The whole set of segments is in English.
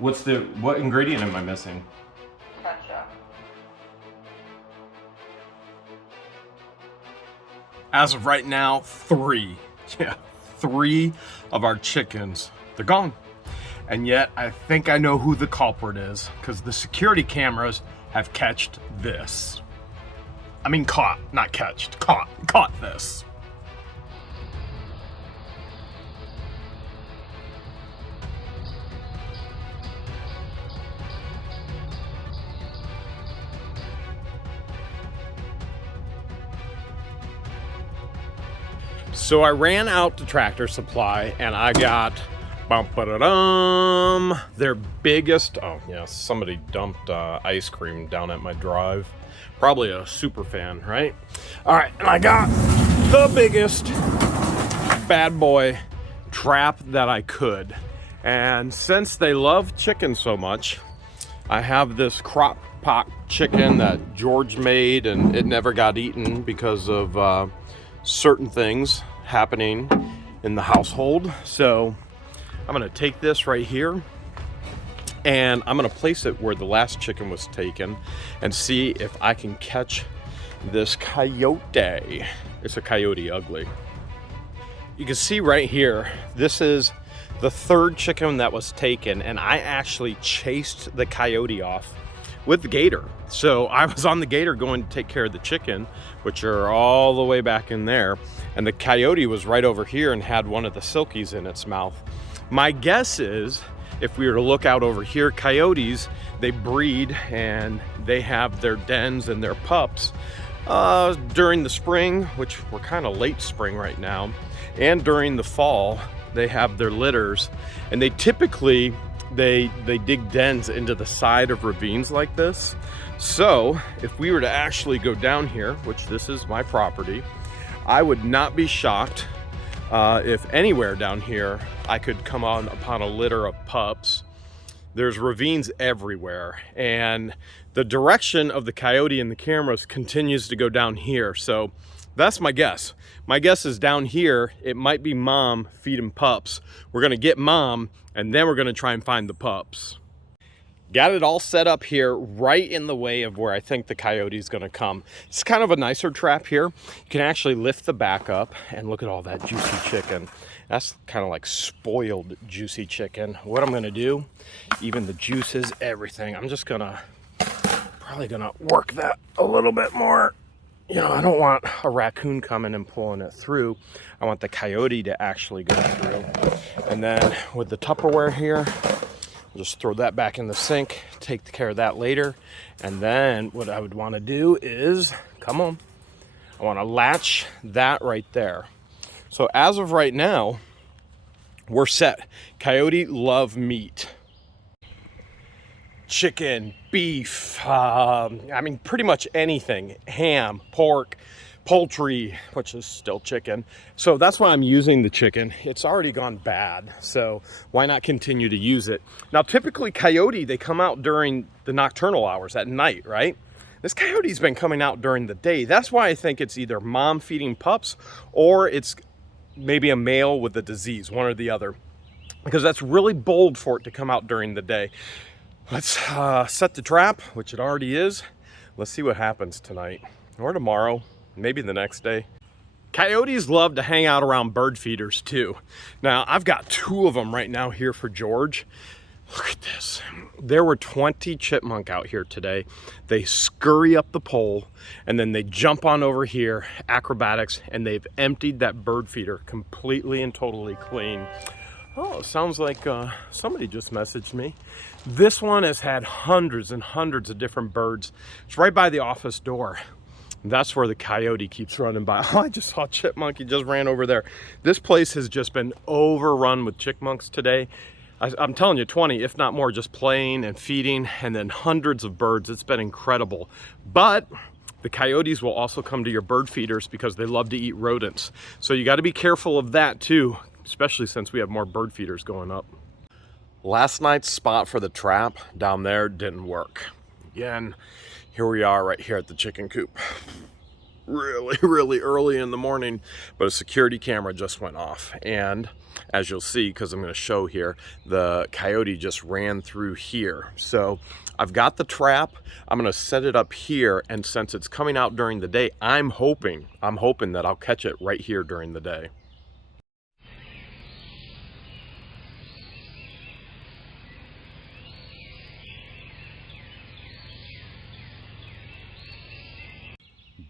What ingredient am I missing? Ketchup. As of right now, 3. Yeah, 3 of our chickens, they're gone. And yet, I think I know who the culprit is, because the security cameras have catched this. I mean caught, not catched, caught this. So I ran out to Tractor Supply and I got their biggest, oh yeah, somebody dumped ice cream down at my drive. Probably a super fan, right? All right, and I got the biggest bad boy trap that I could. And since they love chicken so much, I have this crock pot chicken that George made and it never got eaten because of certain things happening in the household. So I'm gonna take this right here and I'm gonna place it where the last chicken was taken and see if I can catch this coyote. It's a coyote ugly. You can see right here, this is the 3rd chicken that was taken, and I actually chased the coyote off with the gator. So I was on the gator going to take care of the chicken, which are all the way back in there, and the coyote was right over here and had one of the silkies in its mouth. My guess is, if we were to look out over here, coyotes, they breed and they have their dens and their pups during the spring, which we're kind of late spring right now, and during the fall, they have their litters, and they typically they dig dens into the side of ravines like this. So if we were to actually go down here, which this is my property, I would not be shocked if anywhere down here I could come upon a litter of pups. There's ravines everywhere, and the direction of the coyote in the cameras continues to go down here. So that's my guess. My guess is down here, it might be mom feeding pups. We're gonna get mom, and then we're gonna try and find the pups. Got it all set up here, right in the way of where I think the coyote's gonna come. It's kind of a nicer trap here. You can actually lift the back up and look at all that juicy chicken. That's kind of like spoiled juicy chicken. What I'm gonna do, even the juices, everything, I'm just probably gonna work that a little bit more. You know, I don't want a raccoon coming and pulling it through. I want the coyote to actually go through. And then with the Tupperware here, I'll just throw that back in the sink, take care of that later. And then what I would want to do is, come on, I want to latch that right there. So as of right now, we're set. Coyote love meat. Chicken, beef, I mean, pretty much anything, ham, pork, poultry, which is still chicken. So that's why I'm using the chicken. It's already gone bad, so why not continue to use it? Now, typically coyote, they come out during the nocturnal hours at night, right? This coyote's been coming out during the day. That's why I think it's either mom feeding pups or it's maybe a male with a disease, one or the other, because that's really bold for it to come out during the day. Let's set the trap, which it already is. Let's see what happens tonight or tomorrow, maybe the next day. Coyotes love to hang out around bird feeders too. Now, I've got 2 of them right now here for George. Look at this. There were 20 chipmunk out here today. They scurry up the pole and then they jump on over here, acrobatics, and they've emptied that bird feeder completely and totally clean. Oh, sounds like somebody just messaged me. This one has had hundreds and hundreds of different birds. It's right by the office door. That's where the coyote keeps running by. Oh, I just saw a chipmunk. He just ran over there. This place has just been overrun with chipmunks today. I'm telling you, 20, if not more, just playing and feeding, and then hundreds of birds. It's been incredible. But the coyotes will also come to your bird feeders because they love to eat rodents. So you got to be careful of that too, especially since we have more bird feeders going up. Last night's spot for the trap down there didn't work. Again, here we are right here at the chicken coop. really early in the morning, but a security camera just went off. And as you'll see, because I'm going to show here, the coyote just ran through here. So I've got the trap. I'm going to set it up here. And since it's coming out during the day, I'm hoping that I'll catch it right here during the day.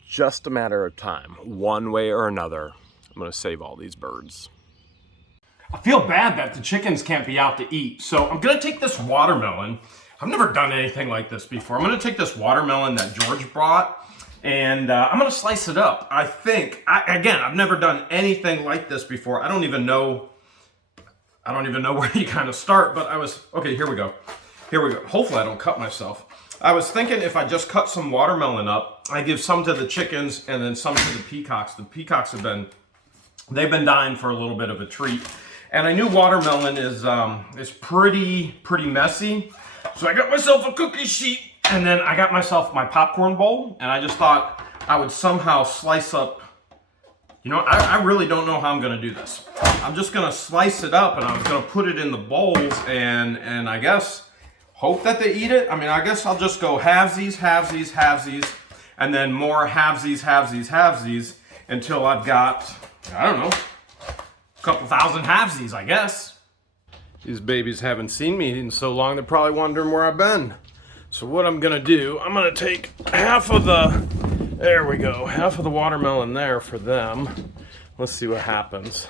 Just a matter of time, one way or another, I'm gonna save all these birds. I feel bad that the chickens can't be out to eat, so I'm gonna take this watermelon. I've never done anything like this before. I'm gonna take this watermelon that George brought, and I'm gonna slice it up. Again, I've never done anything like this before. I don't even know where you kind of start, but okay, here we go. Hopefully I don't cut myself. I was thinking if I just cut some watermelon up, I give some to the chickens and then some to the peacocks. The peacocks they've been dying for a little bit of a treat. And I knew watermelon is pretty messy. So I got myself a cookie sheet and then I got myself my popcorn bowl, and I just thought I would somehow slice up, I really don't know how I'm gonna do this. I'm just gonna slice it up and I was gonna put it in the bowls and I guess hope that they eat it. I mean, I guess I'll just go halvesies, and then more halvesies, until I've got, I don't know, a couple thousand halvesies, I guess. These babies haven't seen me in so long, they're probably wondering where I've been. So what I'm gonna do, I'm gonna take half of the watermelon there for them. Let's see what happens.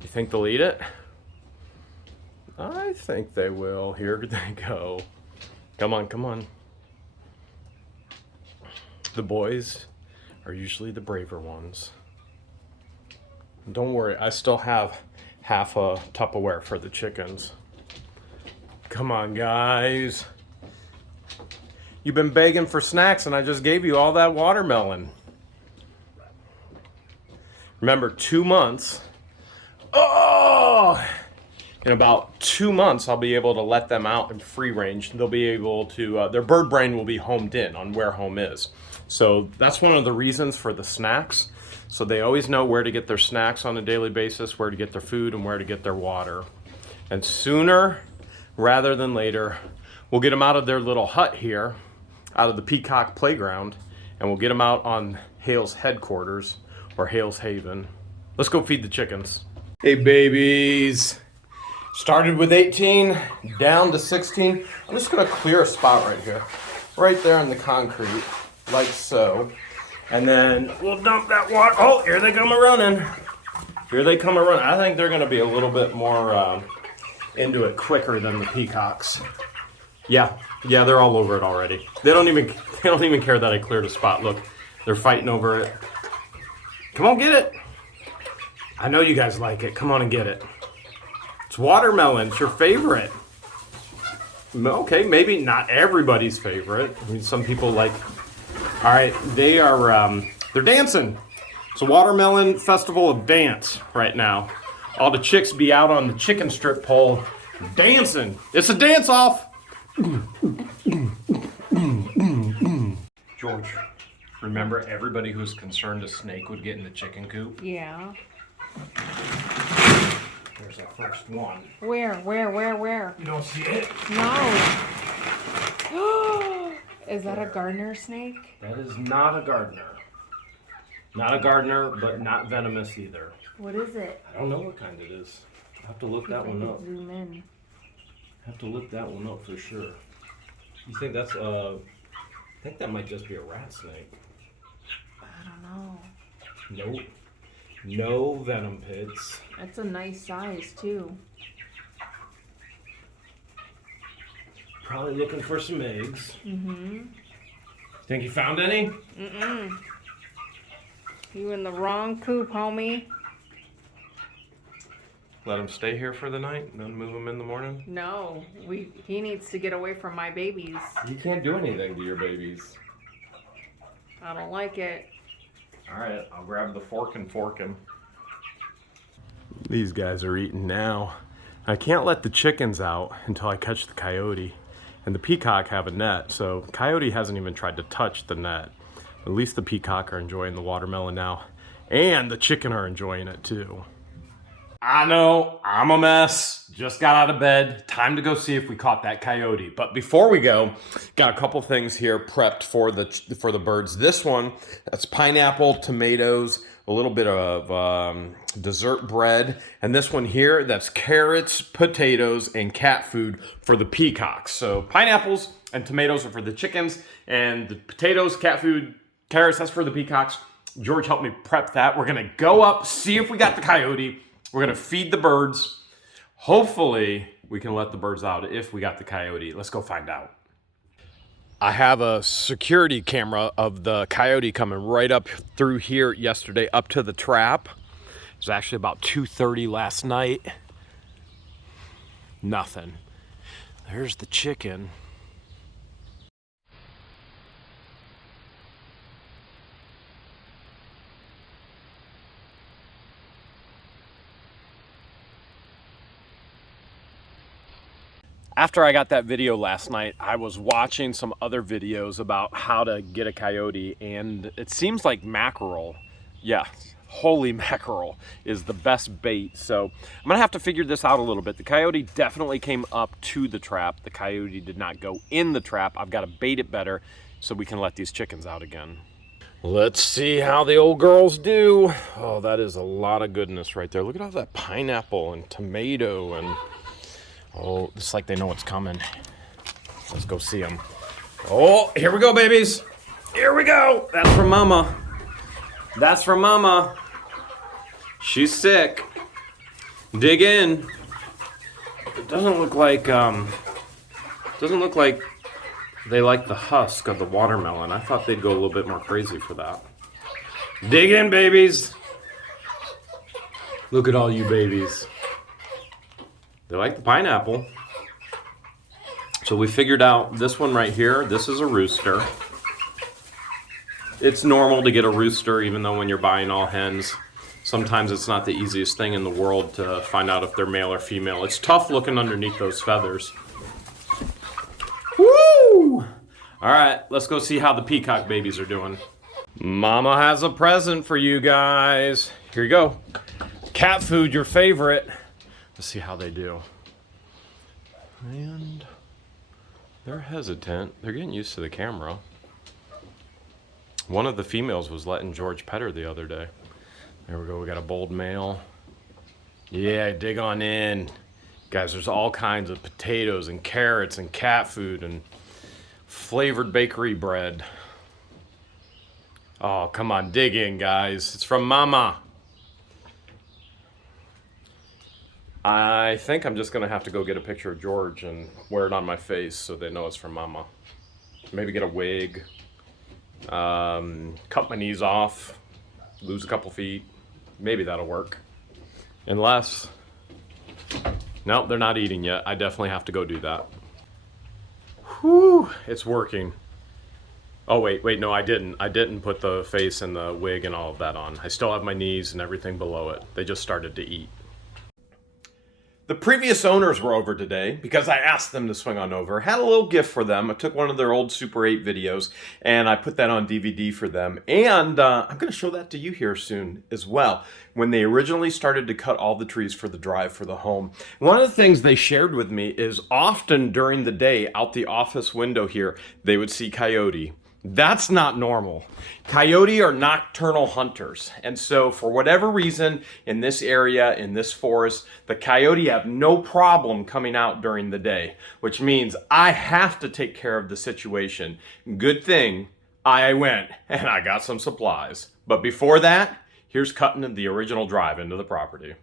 You think they'll eat it? I think they will. Here they go. Come on. The boys are usually the braver ones. Don't worry, I still have half a Tupperware for the chickens. Come on, guys. You've been begging for snacks and I just gave you all that watermelon. Remember, 2 months. Oh! In about 2 months, I'll be able to let them out in free range. They'll be able to, their bird brain will be homed in on where home is. So that's one of the reasons for the snacks. So they always know where to get their snacks on a daily basis, where to get their food, and where to get their water. And sooner rather than later, we'll get them out of their little hut here, out of the peacock playground, and we'll get them out on Hale's Headquarters, or Hale's Haven. Let's go feed the chickens. Hey, babies. Started with 18, down to 16. I'm just gonna clear a spot right here, right there in the concrete, like so. And then we'll dump that water. Oh, here they come a-running. I think they're gonna be a little bit more into it quicker than the peacocks. Yeah, they're all over it already. They don't even care that I cleared a spot. Look, they're fighting over it. Come on, get it. I know you guys like it. Come on and get it. It's watermelon. It's your favorite. Okay, maybe not everybody's favorite. I mean, some people like. All right, they're dancing. It's a watermelon festival of dance right now. All the chicks be out on the chicken strip pole dancing. It's a dance off. George, remember everybody who's concerned a snake would get in the chicken coop? Yeah. There's our first one. Where? You don't see it? No. Is that a gardener snake? That is not a gardener. Not a gardener, but not venomous either. What is it? I don't know what kind it is. I'll have to look that one up. Zoom in. Have to look that one up for sure. You think that's I think that might just be a rat snake. I don't know. Nope. No venom pits. That's a nice size too. Probably looking for some eggs. Mm-hmm. Think you found any? Mm-mm. You in the wrong coop, homie. Let him stay here for the night, then move him in the morning? No, he needs to get away from my babies. You can't do anything to your babies. I don't like it. Alright, I'll grab the fork and fork him. These guys are eating now. I can't let the chickens out until I catch the coyote. And the peacock have a net, so coyote hasn't even tried to touch the net. At least the peacock are enjoying the watermelon now. And the chicken are enjoying it too. I know, I'm a mess. Just got out of bed. Time to go see if we caught that coyote. But before we go, got a couple things here prepped for the birds. This one, that's pineapple, tomatoes, a little bit of dessert bread. And this one here, that's carrots, potatoes, and cat food for the peacocks. So pineapples and tomatoes are for the chickens, and the potatoes, cat food, carrots, that's for the peacocks. George helped me prep that. We're gonna go up, see if we got the coyote. We're gonna feed the birds. Hopefully, we can let the birds out if we got the coyote. Let's go find out. I have a security camera of the coyote coming right up through here yesterday, up to the trap. It was actually about 2:30 last night. Nothing. There's the chicken. After I got that video last night, I was watching some other videos about how to get a coyote, and it seems like mackerel, yeah, holy mackerel, is the best bait. So I'm gonna have to figure this out a little bit. The coyote definitely came up to the trap. The coyote did not go in the trap. I've got to bait it better so we can let these chickens out again. Let's see how the old girls do. Oh, that is a lot of goodness right there. Look at all that pineapple and tomato and... oh, it's like they know what's coming. Let's go see them. Oh, here we go, babies. Here we go. That's from Mama. That's from Mama. She's sick. Dig in. It doesn't look like they like the husk of the watermelon. I thought they'd go a little bit more crazy for that. Dig in, babies. Look at all you babies. They like the pineapple. So we figured out this one right here, this is a rooster. It's normal to get a rooster, even though when you're buying all hens, sometimes it's not the easiest thing in the world to find out if they're male or female. It's tough looking underneath those feathers. Woo! All right, let's go see how the peacock babies are doing. Mama has a present for you guys. Here you go. Cat food, your favorite. Let's see how they do. And they're hesitant. They're getting used to the camera. One of the females was letting George pet her the other day. There we go, we got a bold male. Yeah, dig on in. Guys, there's all kinds of potatoes and carrots and cat food and flavored bakery bread. Oh, come on, dig in, guys. It's from Mama. I think I'm just gonna have to go get a picture of George and wear it on my face so they know it's from Mama. Maybe get a wig, cut my knees off, lose a couple feet. Maybe that'll work. Unless, nope, they're not eating yet. I definitely have to go do that. Whew, it's working. Oh, wait, no, I didn't. I didn't put the face and the wig and all of that on. I still have my knees and everything below it. They just started to eat. The previous owners were over today because I asked them to swing on over. Had a little gift for them. I took one of their old Super 8 videos and I put that on DVD for them. And I'm going to show that to you here soon as well. When they originally started to cut all the trees for the drive for the home. One of the things they shared with me is often during the day out the office window here, they would see coyote. That's not normal. Coyote are nocturnal hunters. And so for whatever reason in this area, in this forest, the coyote have no problem coming out during the day, which means I have to take care of the situation. Good thing I went and I got some supplies. But before that, here's cutting the original drive into the property.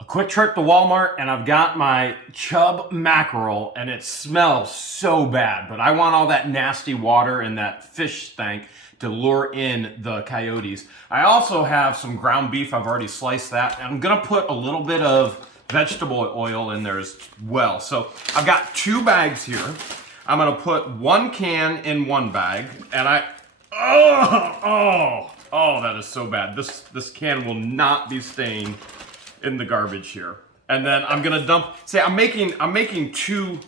A quick trip to Walmart and I've got my chub mackerel and it smells so bad, but I want all that nasty water and that fish stank to lure in the coyotes. I also have some ground beef. I've already sliced that. And I'm gonna put a little bit of vegetable oil in there as well. So I've got 2 bags here. I'm gonna put 1 can in 1 bag and oh, that is so bad. This can will not be staying in the garbage here. And then I'm gonna dump, say I'm making 2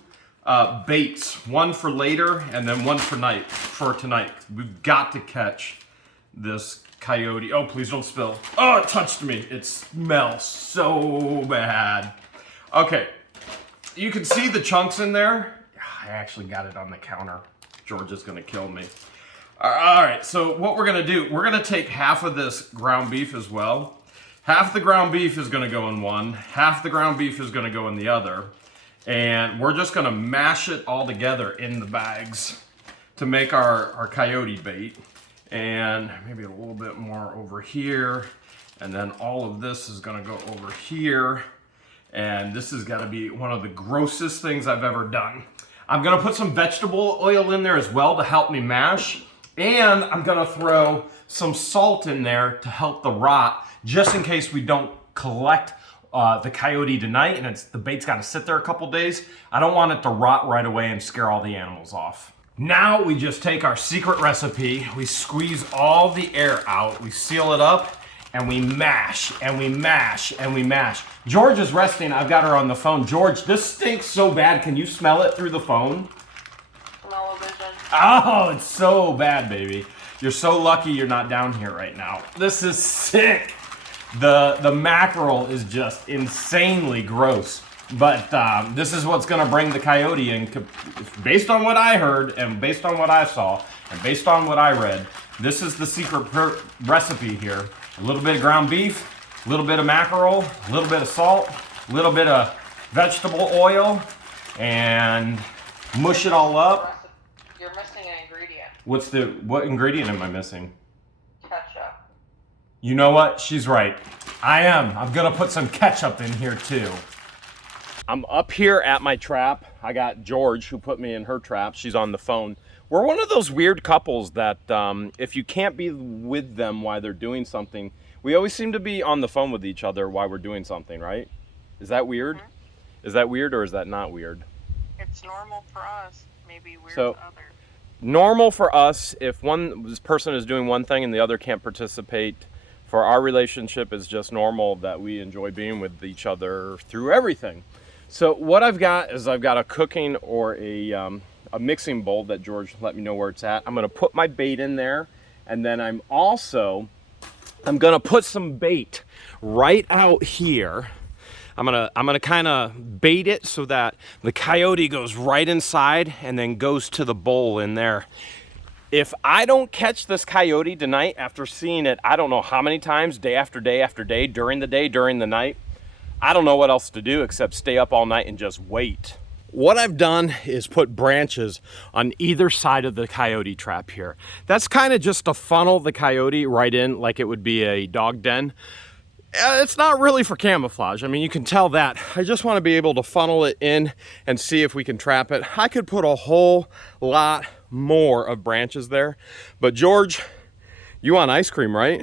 baits. One for later and then one for tonight. We've got to catch this coyote. Oh, please don't spill. Oh, it touched me. It smells so bad. Okay, you can see the chunks in there. I actually got it on the counter. George is gonna kill me. All right, so what we're gonna do, we're gonna take half of this ground beef as well. Half the ground beef is gonna go in one, half the ground beef is gonna go in the other, and we're just gonna mash it all together in the bags to make our coyote bait. And maybe a little bit more over here, and then all of this is gonna go over here, and this has gotta be one of the grossest things I've ever done. I'm gonna put some vegetable oil in there as well to help me mash. And I'm gonna throw some salt in there to help the rot, just in case we don't collect the coyote tonight and the bait's gotta sit there a couple days. I don't want it to rot right away and scare all the animals off. Now we just take our secret recipe, we squeeze all the air out, we seal it up, and we mash, and we mash, and we mash. George is resting, I've got her on the phone. George, this stinks so bad, can you smell it through the phone? Oh, it's so bad, baby. You're so lucky you're not down here right now. This is sick. The mackerel is just insanely gross. But this is what's gonna bring the coyote in. Based on what I heard, and based on what I saw, and based on what I read, this is the secret recipe here. A little bit of ground beef, a little bit of mackerel, a little bit of salt, a little bit of vegetable oil, and mush it all up. You're missing an ingredient. What ingredient am I missing? Ketchup. You know what? She's right. I am. I'm gonna put some ketchup in here too. I'm up here at my trap. I got George who put me in her trap. She's on the phone. We're one of those weird couples that if you can't be with them while they're doing something, we always seem to be on the phone with each other while we're doing something, right? Is that weird? Mm-hmm. Is that weird or is that not weird? It's normal for us, maybe weird to others. Normal for us if this person is doing one thing and the other can't participate. For our relationship, it's just normal that we enjoy being with each other through everything. So what I've got is I've got a cooking or a mixing bowl that George let me know where it's at. I'm gonna put my bait in there, and then I'm gonna put some bait right out here. I'm gonna kind of bait it so that the coyote goes right inside and then goes to the bowl in there. If I don't catch this coyote tonight after seeing it, I don't know how many times, day after day after day, during the day, during the night, I don't know what else to do except stay up all night and just wait. What I've done is put branches on either side of the coyote trap here. That's kind of just to funnel the coyote right in like it would be a dog den. It's not really for camouflage. I mean, you can tell that. I just want to be able to funnel it in and see if we can trap it. I could put a whole lot more of branches there. But George, you want ice cream, right?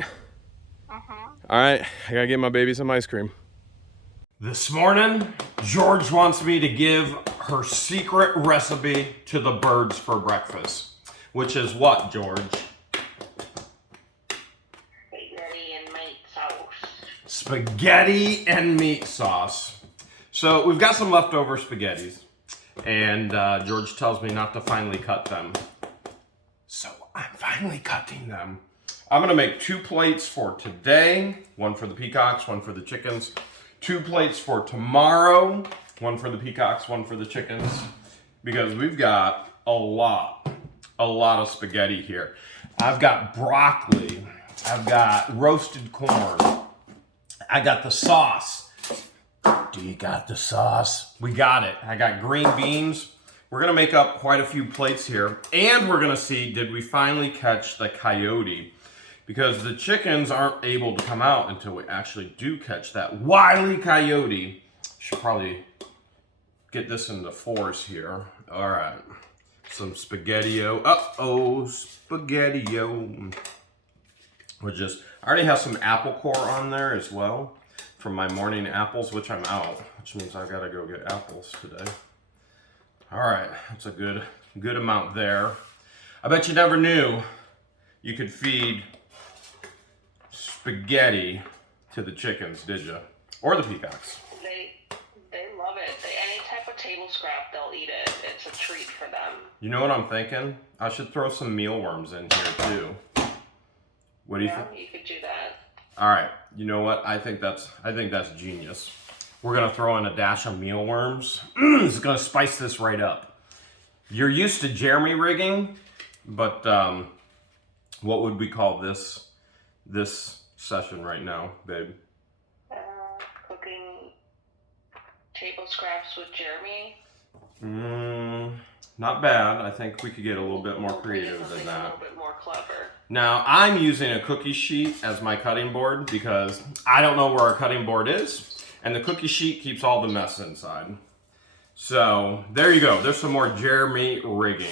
Uh-huh. All right, I gotta get my baby some ice cream. This morning, George wants me to give her secret recipe to the birds for breakfast. Which is what, George? Spaghetti and meat sauce. So we've got some leftover spaghettis, and George tells me not to finally cut them. So I'm finally cutting them. I'm gonna make 2 plates for today, one for the peacocks, one for the chickens. 2 plates for tomorrow, one for the peacocks, one for the chickens, because we've got a lot of spaghetti here. I've got broccoli, I've got roasted corn, I got the sauce. Do you got the sauce? We got it. I got green beans. We're gonna make up quite a few plates here, and we're gonna see, did we finally catch the coyote? Because the chickens aren't able to come out until we actually do catch that wily coyote. Should probably get this into force here. All right, some spaghetti-o. Uh-oh, spaghetti-o. I already have some apple core on there as well from my morning apples, which I'm out, which means I gotta go get apples today. All right, that's a good amount there. I bet you never knew you could feed spaghetti to the chickens, did you? Or the peacocks. They love it. Any type of table scrap, they'll eat it. It's a treat for them. You know what I'm thinking? I should throw some mealworms in here too. What do you think? You could do that. All right. You know what? I think that's genius. We're gonna throw in a dash of mealworms. It's gonna spice this right up. You're used to Jeremy rigging, but what would we call this session right now, babe? Cooking table scraps with Jeremy. Not bad. I think we could get a little bit more creative than that. A little bit more clever. Now, I'm using a cookie sheet as my cutting board because I don't know where our cutting board is, and the cookie sheet keeps all the mess inside. So, there you go. There's some more Jeremy rigging.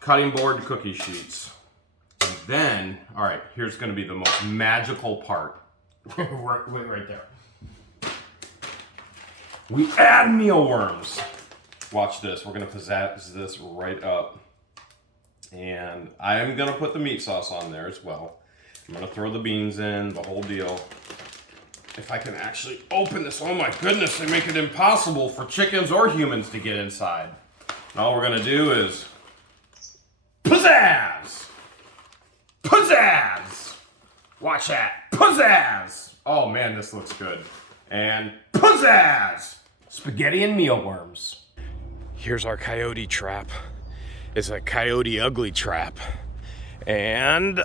Cutting board cookie sheets. And then, all right, here's going to be the most magical part. right there. We add mealworms. Watch this. We're going to pizzazz this right up. And I am going to put the meat sauce on there as well. I'm going to throw the beans in, the whole deal. If I can actually open this, oh my goodness, they make it impossible for chickens or humans to get inside. And all we're going to do is pizzazz! Pizzazz! Watch that. Pizzazz! Oh man, this looks good. And pizzazz! Spaghetti and mealworms. Here's our coyote trap. It's a coyote ugly trap. And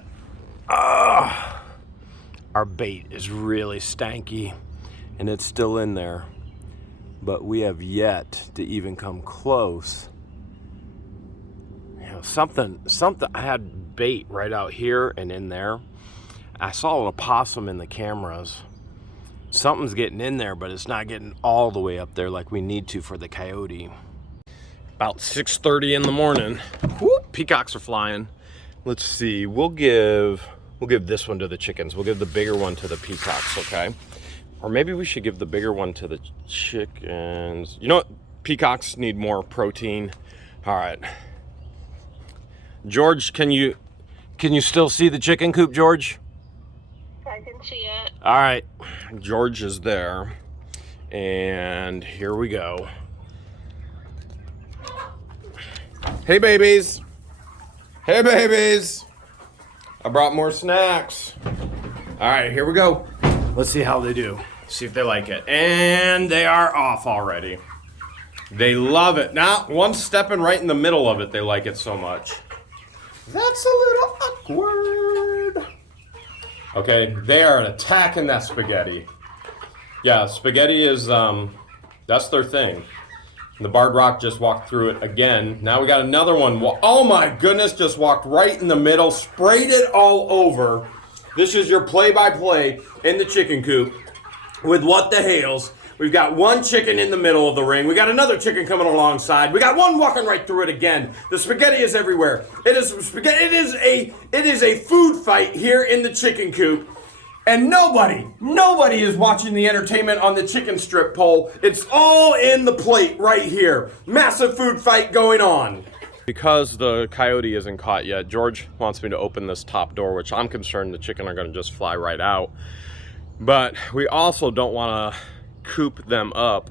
our bait is really stanky and it's still in there. But we have yet to even come close. You know, something, I had bait right out here and in there. I saw an opossum in the cameras. Something's getting in there, but it's not getting all the way up there like we need to for the coyote. About 6:30 in the morning. Whoop, peacocks are flying. Let's see, we'll give this one to the chickens. We'll give the bigger one to the peacocks, okay? Or maybe we should give the bigger one to the chickens. You know what? Peacocks need more protein. All right. George, can you still see the chicken coop, George? I can see it. All right. George is there. And here we go. Hey, babies. Hey, babies. I brought more snacks. All right, here we go. Let's see how they do. See if they like it. And they are off already. They love it. Now, one's stepping right in the middle of it. They like it so much. That's a little awkward. Okay, they are attacking that spaghetti. Yeah, spaghetti is, that's their thing. The Barred Rock just walked through it again. Now we got another one. Oh my goodness, just walked right in the middle, sprayed it all over. This is your play-by-play in the chicken coop with What the Hales. We've got one chicken in the middle of the ring. We got another chicken coming alongside. We got one walking right through it again. The spaghetti is everywhere. It is spaghetti. It is a food fight here in the chicken coop. And nobody is watching the entertainment on the chicken strip pole. It's all in the plate right here. Massive food fight going on. Because the coyote isn't caught yet, George wants me to open this top door, which I'm concerned the chicken are gonna just fly right out. But we also don't wanna coop them up.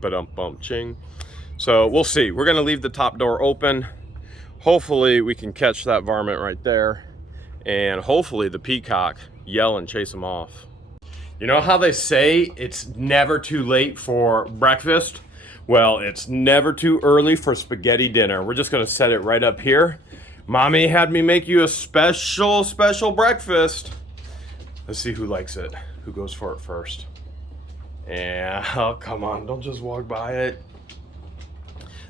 Ba-dum-bum-ching. So we'll see. We're gonna leave the top door open. Hopefully we can catch that varmint right there. And hopefully the peacock yell and chase them off. You know how they say it's never too late for breakfast? Well, it's never too early for spaghetti dinner. We're just gonna set it right up here. Mommy had me make you a special breakfast. Let's see who likes it. Who goes for it first? Yeah, oh, come on, don't just walk by it.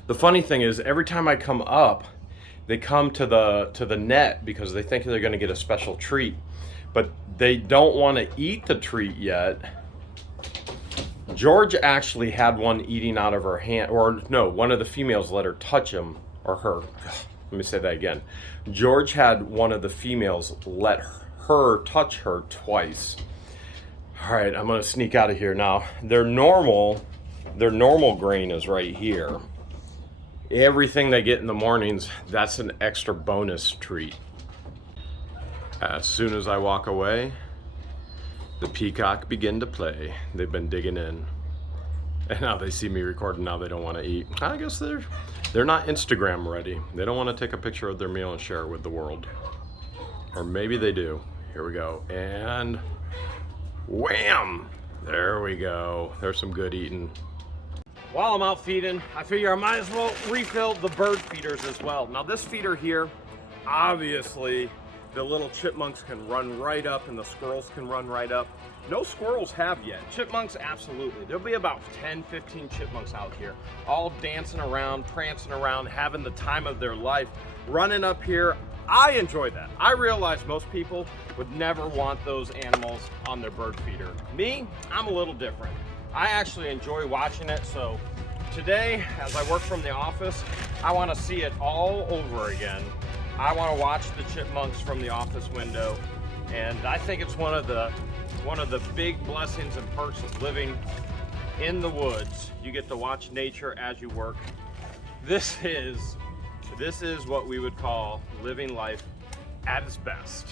The funny thing is, every time I come up, they come to the net because they think they're gonna get a special treat. But they don't want to eat the treat yet. George actually had one eating out of her hand, or no, one of the females let her touch him, or her. Let me say that again. George had one of the females let her touch her twice. All right, I'm gonna sneak out of here now. Their normal grain is right here. Everything they get in the mornings, that's an extra bonus treat. As soon as I walk away, the peacock begin to play. They've been digging in. And now they see me recording, now they don't want to eat. I guess they're not Instagram ready. They don't want to take a picture of their meal and share it with the world. Or maybe they do. Here we go. And wham! There we go. There's some good eating. While I'm out feeding, I figure I might as well refill the bird feeders as well. Now this feeder here, obviously the little chipmunks can run right up and the squirrels can run right up. No squirrels have yet. Chipmunks, absolutely. There'll be about 10, 15 chipmunks out here, all dancing around, prancing around, having the time of their life, running up here. I enjoy that. I realize most people would never want those animals on their bird feeder. Me, I'm a little different. I actually enjoy watching it, so today, as I work from the office, I want to see it all over again. I want to watch the chipmunks from the office window, and I think it's one of the big blessings and perks of living in the woods. You get to watch nature as you work. This is what we would call living life at its best.